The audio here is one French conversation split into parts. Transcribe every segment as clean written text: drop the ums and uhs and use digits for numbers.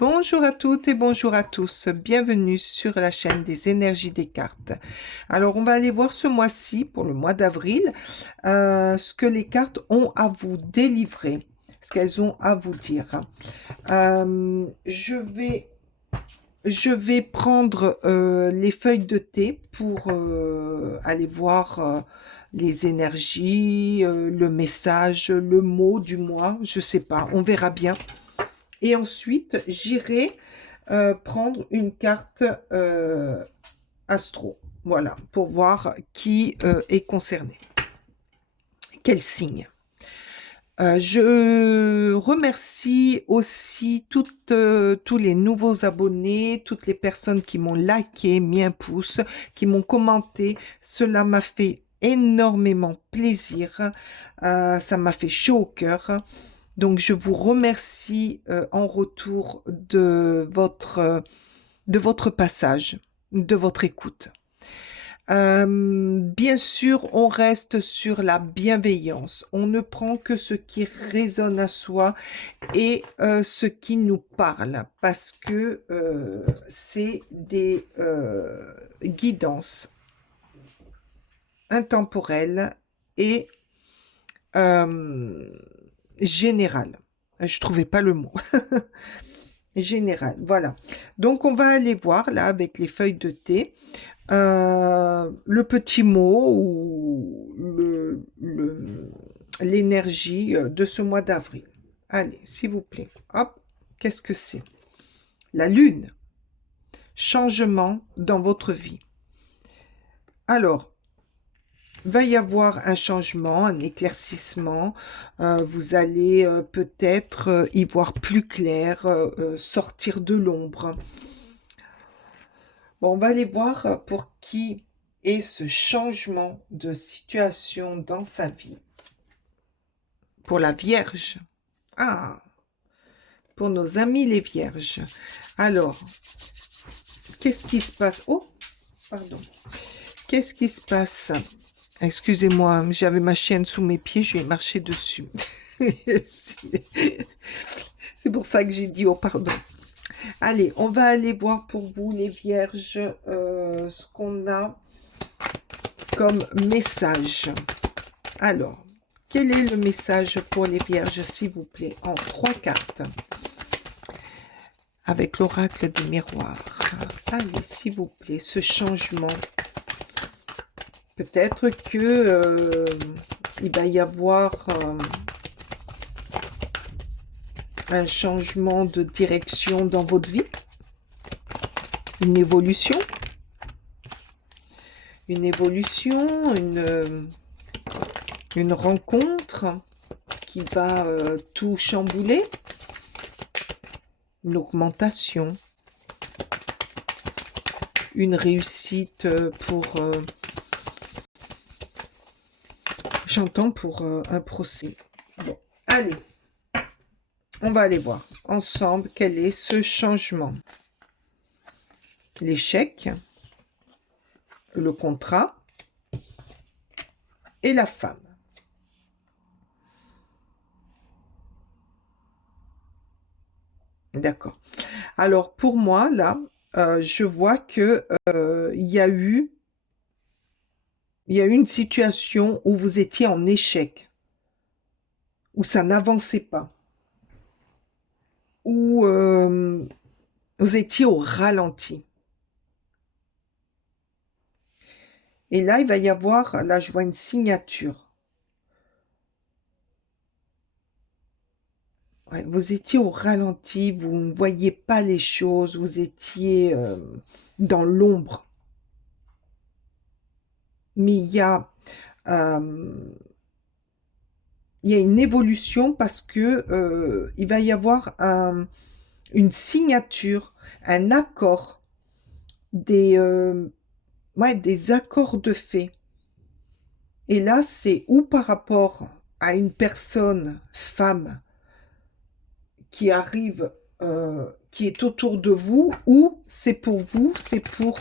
Bonjour à toutes et bonjour à tous, bienvenue sur la chaîne des énergies des cartes. Alors on va aller voir ce mois-ci, pour le mois d'avril, ce que les cartes ont à vous délivrer, ce qu'elles ont à vous dire. Je vais prendre les feuilles de thé pour aller voir les énergies, le message, le mot du mois, je sais pas, on verra bien. Et ensuite, j'irai prendre une carte astro, voilà, pour voir qui est concerné, quel signe. Je remercie aussi tous les nouveaux abonnés, toutes les personnes qui m'ont liké, mis un pouce, qui m'ont commenté. Cela m'a fait énormément plaisir. Ça m'a fait chaud au cœur. Donc, je vous remercie en retour de votre passage, de votre écoute. Bien sûr, on reste sur la bienveillance. On ne prend que ce qui résonne à soi et ce qui nous parle, parce que c'est des guidances intemporelles et générales. Je trouvais pas le mot. Général, voilà. Donc, on va aller voir, là, avec les feuilles de thé, le petit mot ou l'énergie de ce mois d'avril. Allez, s'il vous plaît. Hop, qu'est-ce que c'est? La lune. Changement dans votre vie. Alors, va y avoir un changement, un éclaircissement. Vous allez peut-être y voir plus clair, sortir de l'ombre. Bon, on va aller voir pour qui est ce changement de situation dans sa vie. Pour la Vierge. Ah, pour nos amis les Vierges. Alors, qu'est-ce qui se passe? Oh, pardon. Qu'est-ce qui se passe? Excusez-moi, j'avais ma chienne sous mes pieds, je vais marcher dessus. C'est pour ça que j'ai dit oh pardon. Allez, on va aller voir pour vous les Vierges ce qu'on a comme message. Alors, quel est le message pour les Vierges, s'il vous plaît, en 3 cartes, avec l'oracle des miroirs. Allez, s'il vous plaît, ce changement. Peut-être que il va y avoir un changement de direction dans votre vie, une évolution, une rencontre qui va tout chambouler, une augmentation, une réussite pour... J'entends pour un procès. Bon, allez. On va aller voir ensemble quel est ce changement. L'échec, le contrat et la femme. D'accord. Alors, pour moi, là, je vois que il y a eu une situation où vous étiez en échec, où ça n'avançait pas, où vous étiez au ralenti. Et là, il va y avoir, là, je vois une signature. Ouais, vous étiez au ralenti, vous ne voyiez pas les choses, vous étiez dans l'ombre. Mais il y a une évolution parce que il va y avoir une signature, un accord, des accords de fait. Et là, c'est ou par rapport à une personne, femme, qui arrive, qui est autour de vous, ou c'est pour vous, c'est pour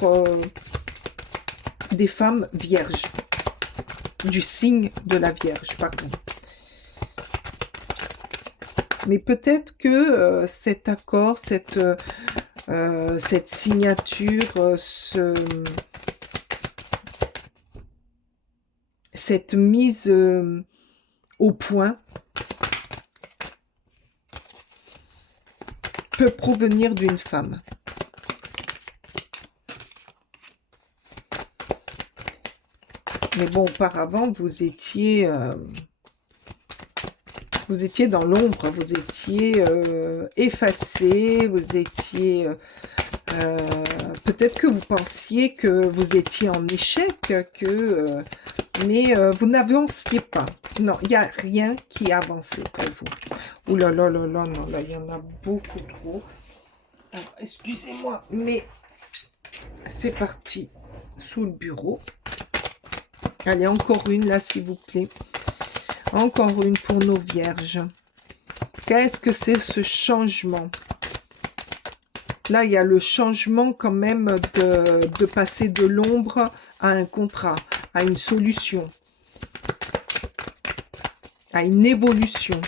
des femmes vierges, du signe de la Vierge, pardon. Mais peut-être que cet accord, cette signature, cette mise au point peut provenir d'une femme. Mais bon, auparavant, vous étiez dans l'ombre, vous étiez effacé, vous étiez... peut-être que vous pensiez que vous étiez en échec, mais vous n'avanciez pas. Non, il n'y a rien qui a avancé pour vous. Ouh là là là là, non, là, il y en a beaucoup trop. Alors, excusez-moi, mais c'est parti sous le bureau. Allez, encore une là, s'il vous plaît. Encore une pour nos vierges. Qu'est-ce que c'est ce changement? Là, il y a le changement quand même de passer de l'ombre à un contrat, à une solution, à une évolution.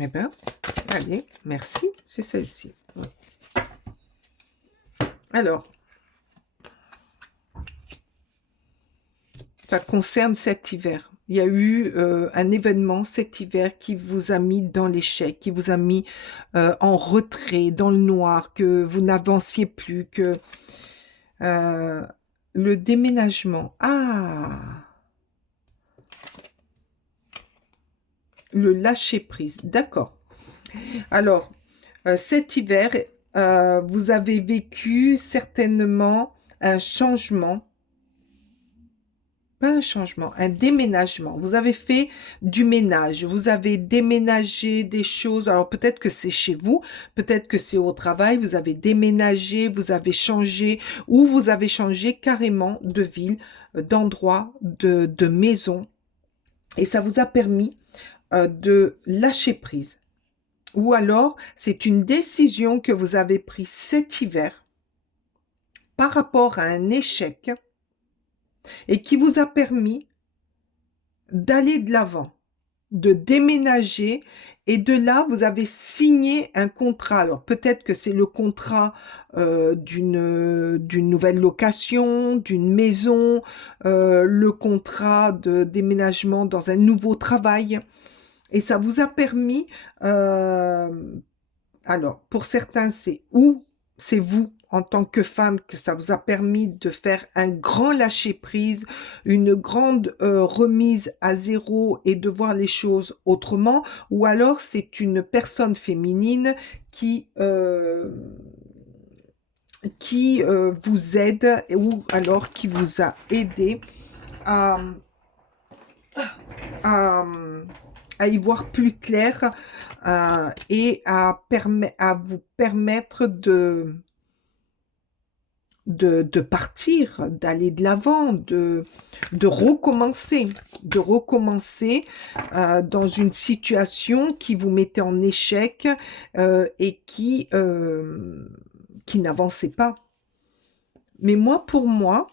Eh bien, allez, merci, c'est celle-ci. Alors, ça concerne cet hiver. Il y a eu un événement cet hiver qui vous a mis dans l'échec, qui vous a mis en retrait, dans le noir, que vous n'avanciez plus, que le déménagement. Ah, le lâcher-prise, d'accord. Alors, cet hiver, vous avez vécu certainement un changement. Pas un changement, un déménagement. Vous avez fait du ménage, vous avez déménagé des choses. Alors peut-être que c'est chez vous, peut-être que c'est au travail, vous avez déménagé, vous avez changé, ou vous avez changé carrément de ville, d'endroit, de maison. Et ça vous a permis de lâcher prise. Ou alors, c'est une décision que vous avez prise cet hiver par rapport à un échec et qui vous a permis d'aller de l'avant, de déménager, et de là, vous avez signé un contrat. Alors, peut-être que c'est le contrat d'une nouvelle location, d'une maison, le contrat de déménagement dans un nouveau travail, et ça vous a permis, alors, pour certains, c'est vous, en tant que femme, que ça vous a permis de faire un grand lâcher-prise, une grande remise à zéro et de voir les choses autrement, ou alors c'est une personne féminine qui vous aide, ou alors qui vous a aidé à, à, à y voir plus clair et à vous permettre de partir, d'aller de l'avant, de recommencer, dans une situation qui vous mettait en échec et qui n'avançait pas. Mais pour moi,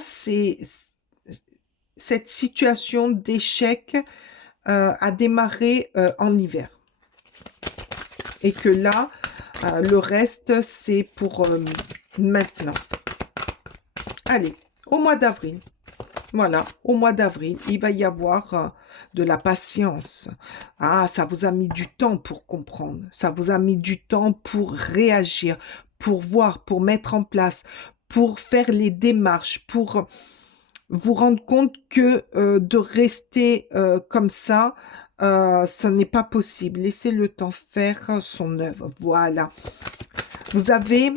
c'est cette situation d'échec a démarré en hiver. Et que là, le reste, c'est pour maintenant. Allez, au mois d'avril. Voilà, au mois d'avril, il va y avoir de la patience. Ah, ça vous a mis du temps pour comprendre. Ça vous a mis du temps pour réagir, pour voir, pour mettre en place, pour faire les démarches, pour vous rendre compte que de rester comme ça, ce n'est pas possible. Laissez le temps faire son œuvre. Voilà. Vous avez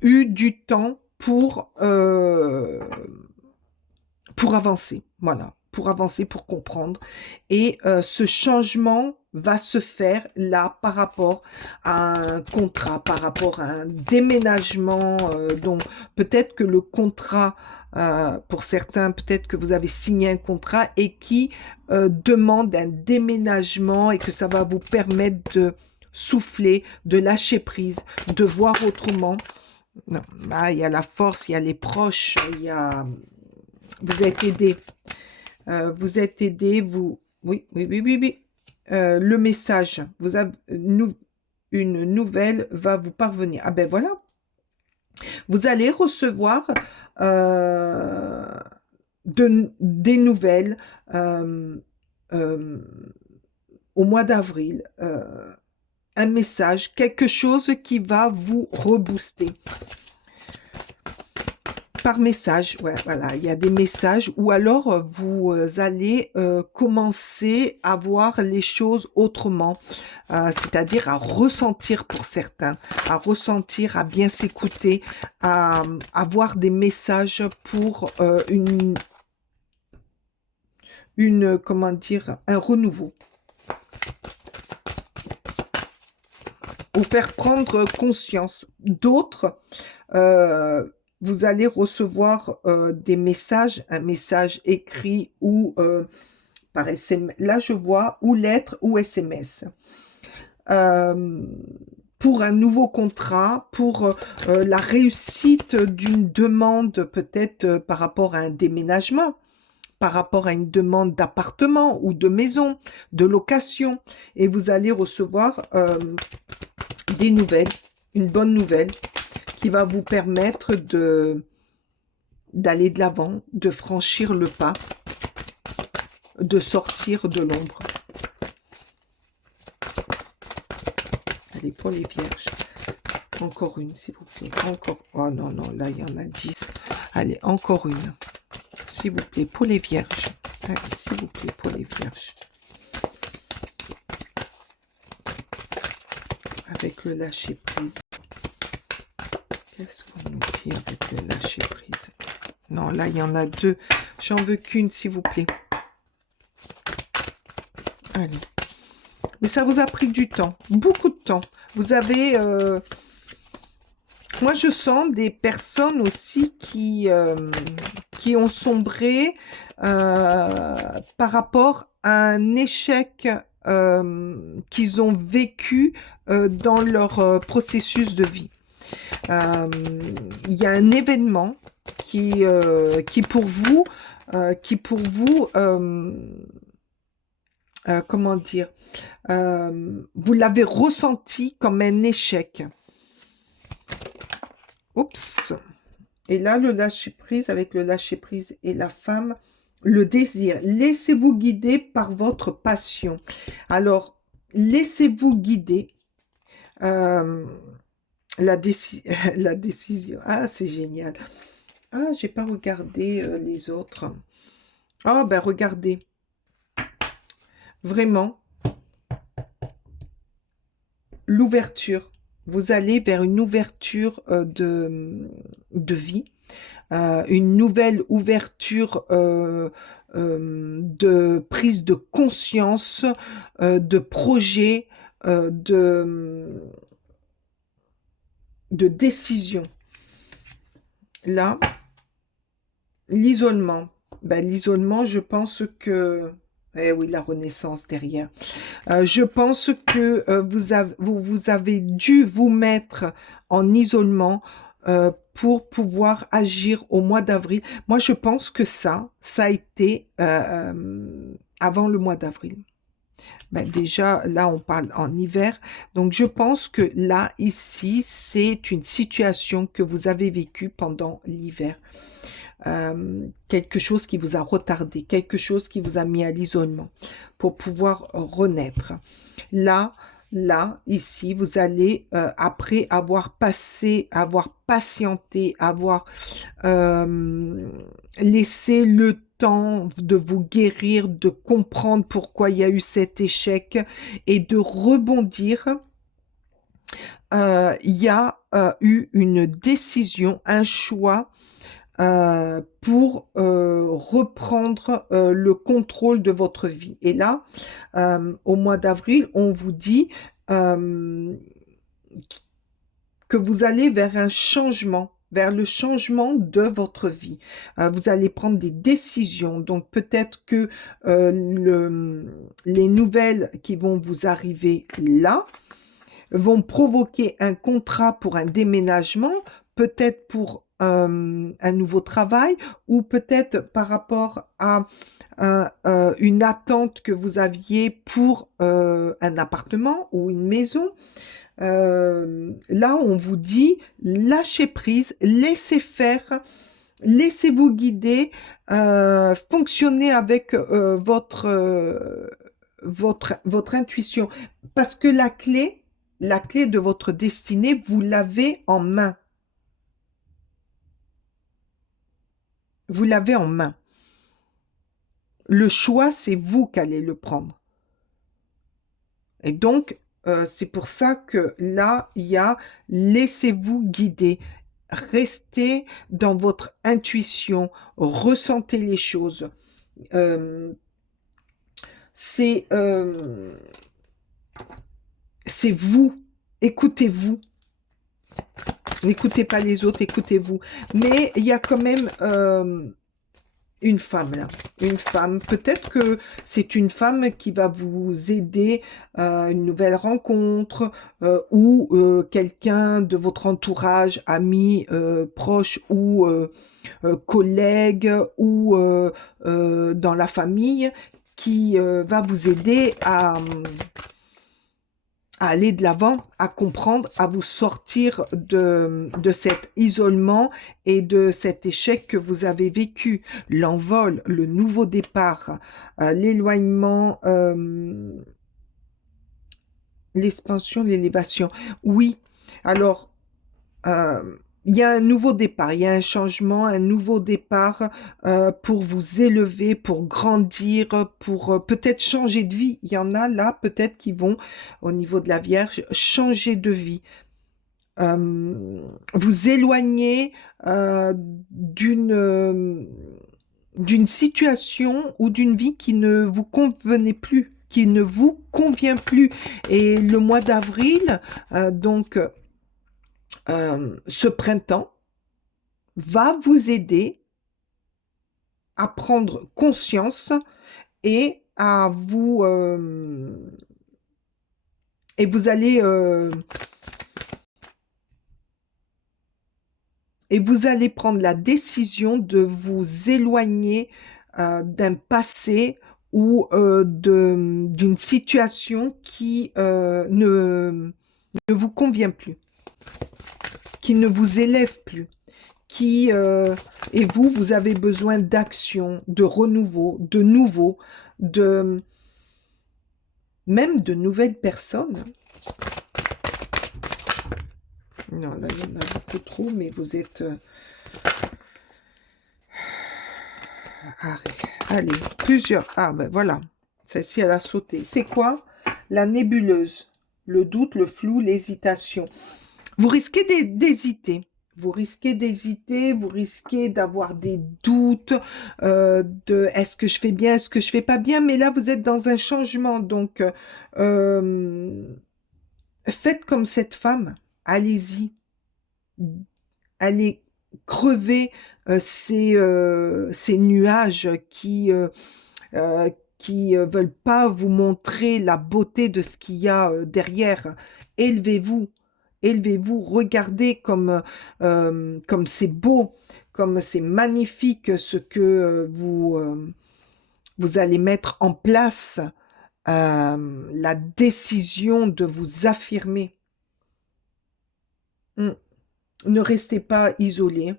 eu du temps pour avancer. Voilà. Pour avancer, pour comprendre. Et ce changement va se faire là par rapport à un contrat, par rapport à un déménagement. Donc peut-être que le contrat, pour certains, peut-être que vous avez signé un contrat et qui demande un déménagement et que ça va vous permettre de souffler, de lâcher prise, de voir autrement. Non, bah, il y a la force, il y a les proches, il y a... Vous êtes aidé. Vous êtes aidé, oui, oui, oui, oui, oui. Le message, vous avez une nouvelle va vous parvenir. Ah ben voilà, vous allez recevoir euh, des nouvelles euh, euh, au mois d'avril. Un message, quelque chose qui va vous rebooster. Par message, ouais, voilà, il y a des messages ou alors vous allez commencer à voir les choses autrement, c'est-à-dire à ressentir pour certains, à ressentir, à bien s'écouter, à avoir des messages pour comment dire, un renouveau. Ou faire prendre conscience. D'autres, euh, vous allez recevoir des messages, un message écrit ou par SMS. Là, je vois ou lettre ou SMS. Euh, pour un nouveau contrat, pour la réussite d'une demande, peut-être par rapport à un déménagement, par rapport à une demande d'appartement ou de maison, de location. Et vous allez recevoir des nouvelles, une bonne nouvelle qui va vous permettre d'aller de l'avant, de franchir le pas, de sortir de l'ombre. Allez, pour les vierges, encore une, s'il vous plaît. Encore. Oh non, non, là, il y en a 10. Allez, encore une. S'il vous plaît, pour les vierges. Allez, s'il vous plaît, pour les vierges. Avec le lâcher-prise. Qu'est-ce qu'on nous dit avec le lâcher-prise? Non, là, il y en a 2. J'en veux qu'une, s'il vous plaît. Allez. Mais ça vous a pris du temps, beaucoup de temps. Vous avez... moi, je sens des personnes aussi qui ont sombré par rapport à un échec qu'ils ont vécu dans leur processus de vie. Il y a un événement qui pour vous, comment dire, vous l'avez ressenti comme un échec. Oups. Et là, le lâcher-prise, avec le lâcher-prise et la femme, le désir. Laissez-vous guider par votre passion. Alors, laissez-vous guider. La décision. Ah, c'est génial. Ah, j'ai pas regardé les autres. Ah, ben regardez. Vraiment, l'ouverture. Vous allez vers une ouverture de vie, une nouvelle ouverture de prise de conscience, de projet, de décision. Là, l'isolement. Ben, l'isolement, je pense que... Eh oui, la renaissance derrière. Je pense que vous avez dû vous mettre en isolement pour pouvoir agir au mois d'avril. Moi, je pense que ça a été avant le mois d'avril. Ben déjà, là, on parle en hiver. Donc, je pense que là, ici, c'est une situation que vous avez vécue pendant l'hiver. Quelque chose qui vous a retardé, quelque chose qui vous a mis à l'isolement pour pouvoir renaître. Là, ici, vous allez, après avoir passé, avoir patienté, avoir laissé le temps de vous guérir, de comprendre pourquoi il y a eu cet échec et de rebondir, il y a eu une décision, un choix pour reprendre le contrôle de votre vie. Et là, au mois d'avril, on vous dit que vous allez vers un changement, vers le changement de votre vie. Vous allez prendre des décisions. Donc peut-être que les nouvelles qui vont vous arriver là vont provoquer un contrat pour un déménagement, peut-être pour un nouveau travail, ou peut-être par rapport à une attente que vous aviez pour un appartement ou une maison. Là, on vous dit, lâchez prise, laissez faire, laissez-vous guider, fonctionnez avec votre intuition. Parce que la clé de votre destinée, vous l'avez en main. Vous l'avez en main. Le choix, c'est vous qui allez le prendre. Et donc, c'est pour ça que là, il y a laissez-vous guider. Restez dans votre intuition, ressentez les choses. C'est vous. Écoutez-vous. N'écoutez pas les autres, écoutez-vous. Mais il y a quand même une femme là. Une femme. Peut-être que c'est une femme qui va vous aider à une nouvelle rencontre ou quelqu'un de votre entourage, ami, proche ou collègue ou dans la famille qui va vous aider à aller de l'avant, à comprendre, à vous sortir de cet isolement et de cet échec que vous avez vécu. L'envol, le nouveau départ, l'éloignement, l'expansion, l'élévation. Oui, alors, il y a un nouveau départ, il y a un changement, un nouveau départ pour vous élever, pour grandir, pour peut-être changer de vie. Il y en a là, peut-être qui vont, au niveau de la Vierge, changer de vie. Vous éloigner d'une situation ou d'une vie qui ne vous convenait plus, qui ne vous convient plus. Et le mois d'avril, donc ce printemps, va vous aider à prendre conscience et à vous... et vous allez... et vous allez prendre la décision de vous éloigner d'un passé ou d'une situation qui ne vous convient plus, qui ne vous élève plus, qui et vous avez besoin d'action, de renouveau, de nouveau, même de nouvelles personnes. Non, là, il y en a beaucoup trop, mais vous êtes... Allez, plusieurs. Ah, ben voilà. Celle-ci, elle a sauté. C'est quoi? La nébuleuse. Le doute, le flou, l'hésitation. Vous risquez d'hésiter. Vous risquez d'hésiter, vous risquez d'avoir des doutes de est-ce que je fais bien, est-ce que je fais pas bien, mais là, vous êtes dans un changement. Donc, faites comme cette femme. Allez-y. Allez crever ces nuages qui veulent pas vous montrer la beauté de ce qu'il y a derrière. Élevez-vous, élevez-vous, regardez comme c'est beau, comme c'est magnifique ce que vous allez mettre en place, la décision de vous affirmer. Ne restez pas isolé.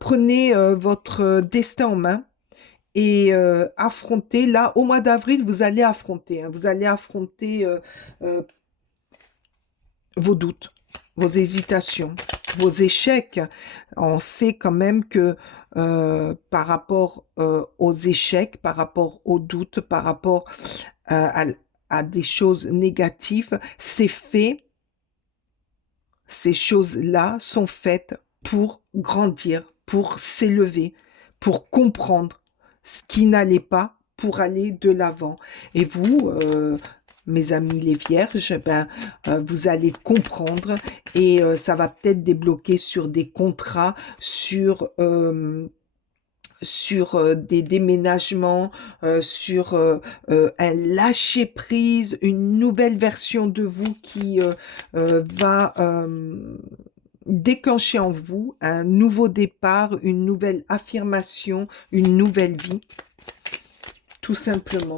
Prenez votre destin en main et affrontez. Là, au mois d'avril, vous allez affronter. Vous allez affronter vos doutes, vos hésitations, vos échecs. On sait quand même que par rapport aux échecs, par rapport aux doutes, par rapport à des choses négatives, c'est fait. Ces choses-là sont faites pour grandir, pour s'élever, pour comprendre ce qui n'allait pas, pour aller de l'avant. Et vous, mes amis les vierges, vous allez comprendre et ça va peut-être débloquer sur des contrats, sur des déménagements, sur un lâcher-prise, une nouvelle version de vous qui va déclencher en vous un nouveau départ, une nouvelle affirmation, une nouvelle vie, tout simplement.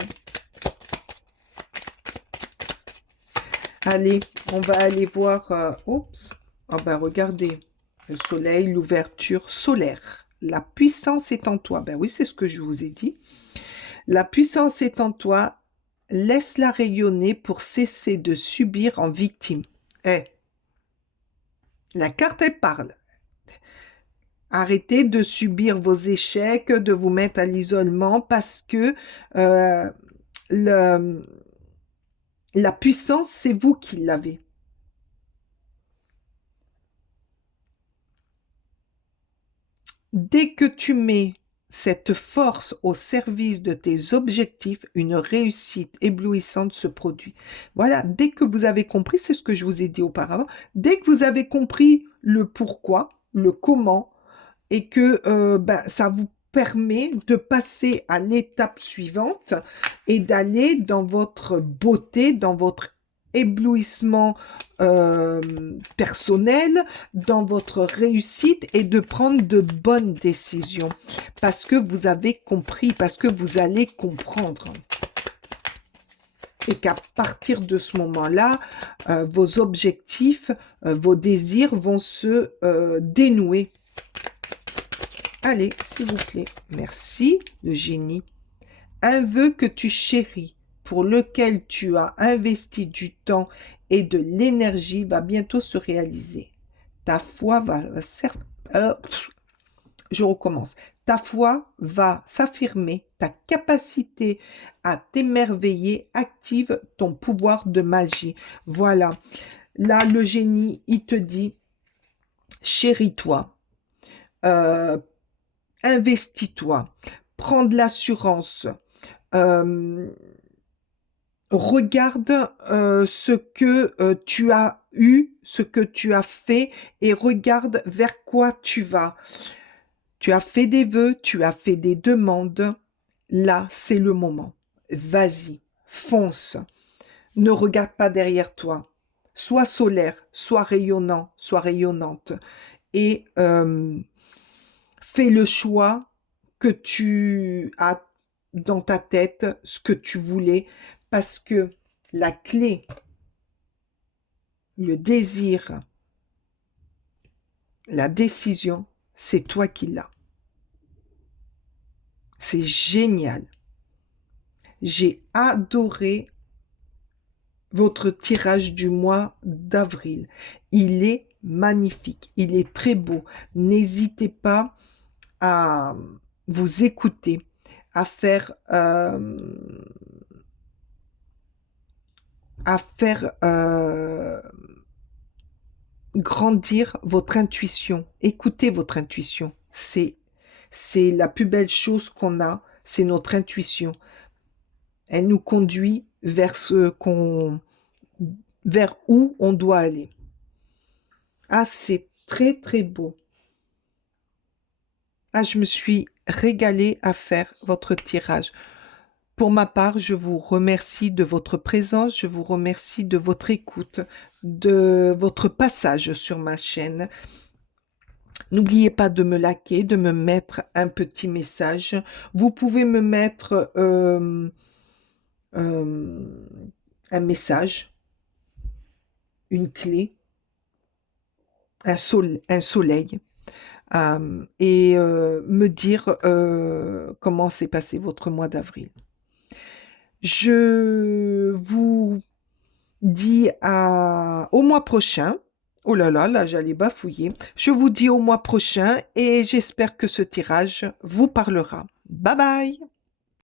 Allez, on va aller voir... oups, ah ben regardez, le soleil, l'ouverture solaire. La puissance est en toi. Ben oui, c'est ce que je vous ai dit. La puissance est en toi. Laisse-la rayonner pour cesser de subir en victime. La carte, elle parle. Arrêtez de subir vos échecs, de vous mettre à l'isolement parce que la puissance, c'est vous qui l'avez. Dès que tu mets cette force au service de tes objectifs, une réussite éblouissante se produit. Voilà, dès que vous avez compris, c'est ce que je vous ai dit auparavant, dès que vous avez compris le pourquoi, le comment, et que ça vous permet de passer à l'étape suivante et d'aller dans votre beauté, dans votre éblouissement personnel, dans votre réussite et de prendre de bonnes décisions parce que vous avez compris, parce que vous allez comprendre. Et qu'à partir de ce moment-là, vos objectifs, vos désirs vont se dénouer. Allez, s'il vous plaît. Merci, le génie. Un vœu que tu chéris, pour lequel tu as investi du temps et de l'énergie, va bientôt se réaliser. Ta foi va je recommence. Ta foi va s'affirmer, ta capacité à t'émerveiller active ton pouvoir de magie. Voilà. Là, le génie, il te dit, chéris-toi. Investis-toi, prends de l'assurance, regarde ce que tu as eu, ce que tu as fait et regarde vers quoi tu vas. Tu as fait des vœux, tu as fait des demandes, là c'est le moment. Vas-y, fonce, ne regarde pas derrière toi. Sois solaire, sois rayonnant, sois rayonnante et fais le choix que tu as dans ta tête, ce que tu voulais, parce que la clé, le désir, la décision, c'est toi qui l'as. C'est génial. J'ai adoré votre tirage du mois d'avril. Il est magnifique, il est très beau. N'hésitez pas à vous écouter, à faire grandir votre intuition. Écoutez votre intuition. C'est la plus belle chose qu'on a, c'est notre intuition. Elle nous conduit vers vers où on doit aller. Ah, c'est très très beau. Ah, je me suis régalée à faire votre tirage. Pour ma part, je vous remercie de votre présence, je vous remercie de votre écoute, de votre passage sur ma chaîne. N'oubliez pas de me liker, de me mettre un petit message. Vous pouvez me mettre un message, une clé, un soleil. Et me dire comment s'est passé votre mois d'avril. Je vous dis au mois prochain. Oh là là, là j'allais bafouiller. Je vous dis au mois prochain et j'espère que ce tirage vous parlera. Bye bye!